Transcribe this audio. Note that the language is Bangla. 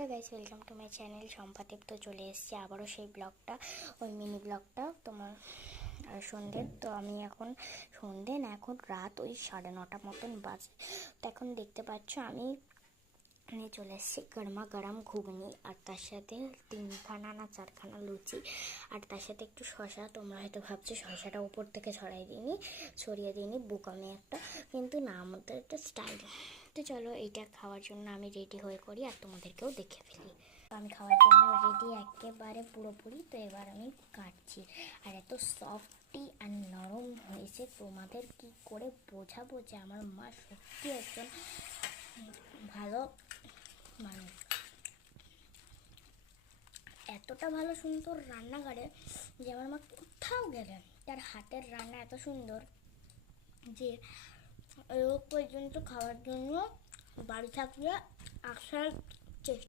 Hello guys, welcome to my channel সম্পাদেব। তো চলে এসেছি আবারও সেই ব্লগটা, ওই মিনি ব্লগটা তোমার সন্ধ্যের। তো আমি এখন সন্ধ্যে না, এখন রাত ওই 9:30 মতন বাজে। তো এখন দেখতে পাচ্ছ আমি নিয়ে চলে এসেছি গরমা গরম ঘুগনি, আর তার সাথে 3খানা না 4খানা লুচি, আর তার সাথে একটু শশা। তোমরা হয়তো ভাবছো শশাটা উপর থেকে ছড়িয়ে দিইনি, বোকামি একটা, কিন্তু না, আমাদের একটা স্টাইল। তো চলো এইটা খাওয়ার জন্য আমি রেডি হয়ে করি আর তোমাদেরকেও দেখে ফেলি। তো আমি খাওয়ার জন্য রেডি একেবারে পুরোপুরি। তো এবার আমি কাটছি, আর এত সফটি আর নরম হয়েছে, তোমাদের কি করে বোঝাবো যে আমার মা সত্যি একজন ভালো মানুষ। এতটা ভালো সুন্দর রান্না করে যে আমার মা কোথাও গেলে তার হাতের রান্না এত সুন্দর যে রোগ পর্যন্ত খাওয়ার জন্য বাড়ি থাকলে আসার চেষ্টা